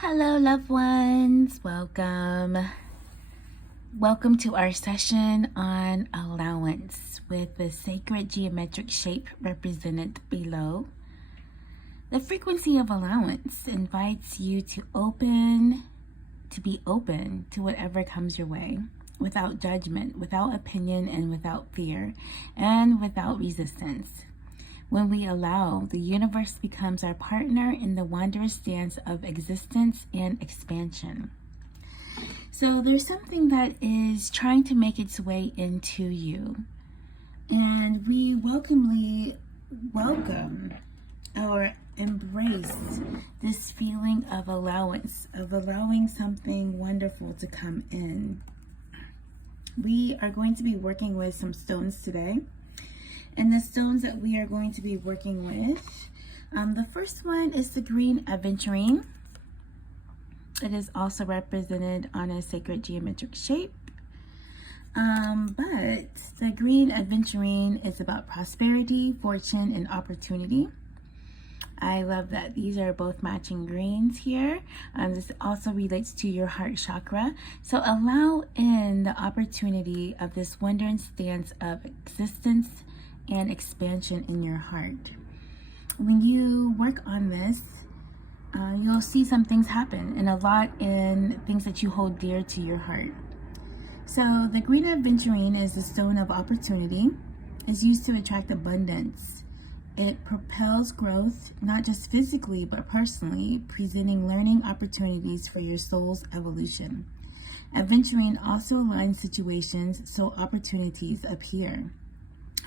Hello, loved ones. Welcome to our session on allowance with the sacred geometric shape represented below. The frequency of allowance invites you to be open to whatever comes your way, without judgment, without opinion, and without fear, and without resistance. When we allow, the universe becomes our partner in the wondrous dance of existence and expansion. So there's something that is trying to make its way into you. And we welcome or embrace this feeling of allowance, of allowing something wonderful to come in. We are going to be working with some stones today. And the stones that we are going to be working with, the first one is the green Adventurine. It is also represented on a sacred geometric shape. But the green Adventurine is about prosperity, fortune, and opportunity. I love that these are both matching greens here. This also relates to your heart chakra. So allow in the opportunity of this wondrous dance of existence and expansion in your heart. When you work on this, you'll see some things happen, and a lot in things that you hold dear to your heart. So the green Adventurine is the stone of opportunity. It's used to attract abundance. It propels growth, not just physically, but personally, presenting learning opportunities for your soul's evolution. Adventurine also aligns situations so opportunities appear.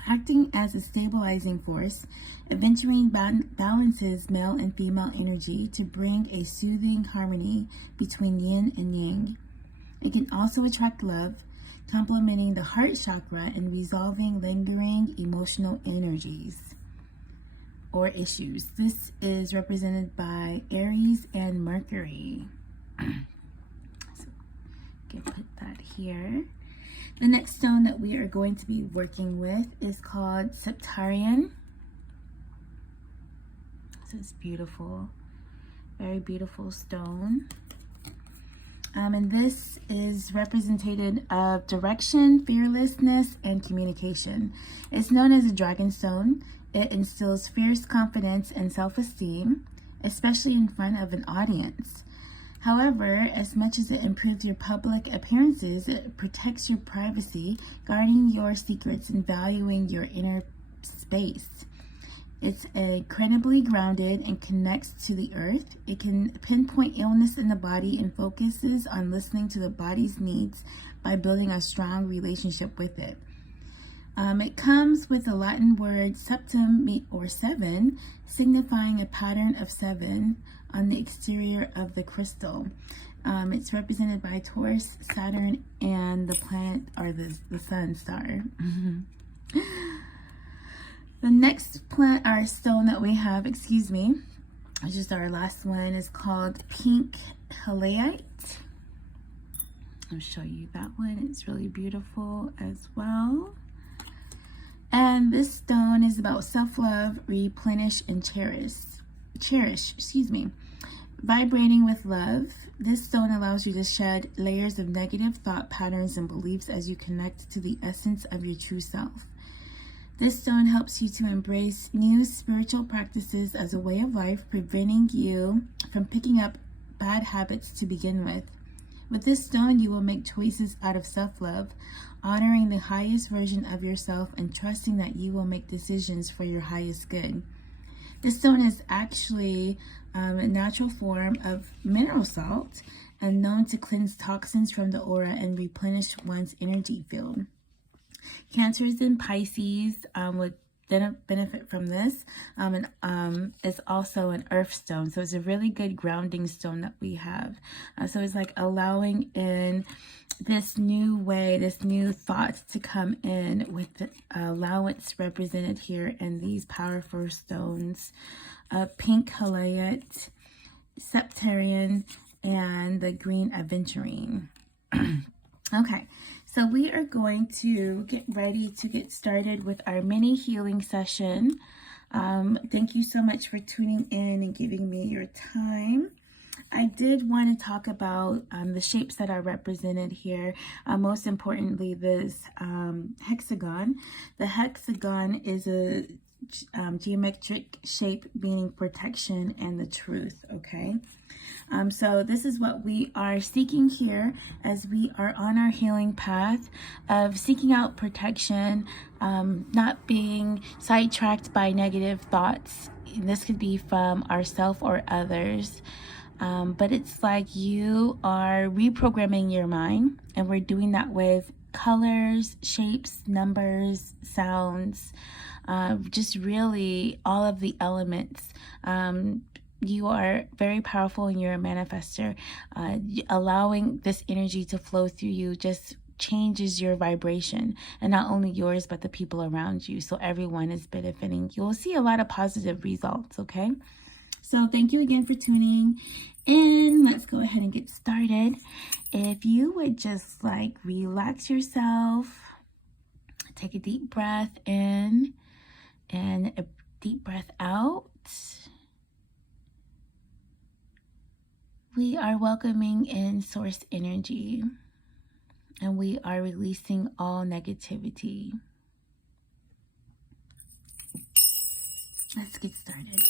Acting as a stabilizing force, Adventurine balances male and female energy to bring a soothing harmony between yin and yang. It can also attract love, complementing the heart chakra and resolving lingering emotional energies or issues. This is represented by Aries and Mercury. So, can put that here. The next stone that we are going to be working with is called Septarian. So it's beautiful, very beautiful stone. And this is representative of direction, fearlessness, and communication. It's known as a dragon stone. It instills fierce confidence and self-esteem, especially in front of an audience. However, as much as it improves your public appearances, it protects your privacy, guarding your secrets and valuing your inner space. It's incredibly grounded and connects to the earth. It can pinpoint illness in the body and focuses on listening to the body's needs by building a strong relationship with it. It comes with the Latin word septum or seven, signifying a pattern of seven on the exterior of the crystal. It's represented by Taurus, Saturn, and the planet or the sun star. The next stone that we have, which is our last one, is called pink Halite. I'll show you that one. It's really beautiful as well. And this stone is about self-love, replenish, and cherish. Vibrating with love, this stone allows you to shed layers of negative thought patterns and beliefs as you connect to the essence of your true self. This stone helps you to embrace new spiritual practices as a way of life, preventing you from picking up bad habits to begin with. With this stone, you will make choices out of self-love, honoring the highest version of yourself and trusting that you will make decisions for your highest good. This stone is actually a natural form of mineral salt and known to cleanse toxins from the aura and replenish one's energy field. Cancers and Pisces would benefit from this, and it's also an earth stone, so it's a really good grounding stone that we have. So it's like allowing in this new way, this new thought to come in with the allowance represented here in these powerful stones, pink Halite, Septarian, and the green Adventurine. Okay, so we are going to get ready to get started with our mini healing session. Thank you so much for tuning in and giving me your time. I did want to talk about the shapes that are represented here. Most importantly, this hexagon. The hexagon is a geometric shape meaning protection and the truth, okay? So this is what we are seeking here as we are on our healing path of seeking out protection, not being sidetracked by negative thoughts. This could be from ourselves or others. But it's like you are reprogramming your mind, and we're doing that with colors, shapes, numbers, sounds, just really all of the elements. You are very powerful and you're a manifester. Allowing this energy to flow through you just changes your vibration, and not only yours but the people around you, so everyone is benefiting. You'll see a lot of positive results, okay? So thank you again for tuning in. Let's go ahead and get started. If you would just like relax yourself, take a deep breath in and a deep breath out. We are welcoming in source energy, and we are releasing all negativity. Let's get started.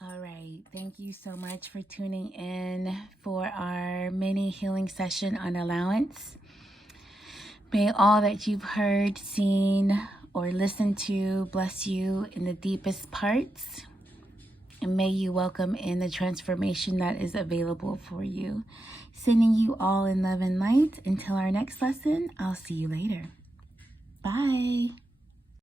All right, thank you so much for tuning in for our mini healing session on allowance. May all that you've heard, seen, or listened to bless you in the deepest parts, and may you welcome in the transformation that is available for you. Sending you all in love and light. Until our next lesson, I'll see you later. Bye.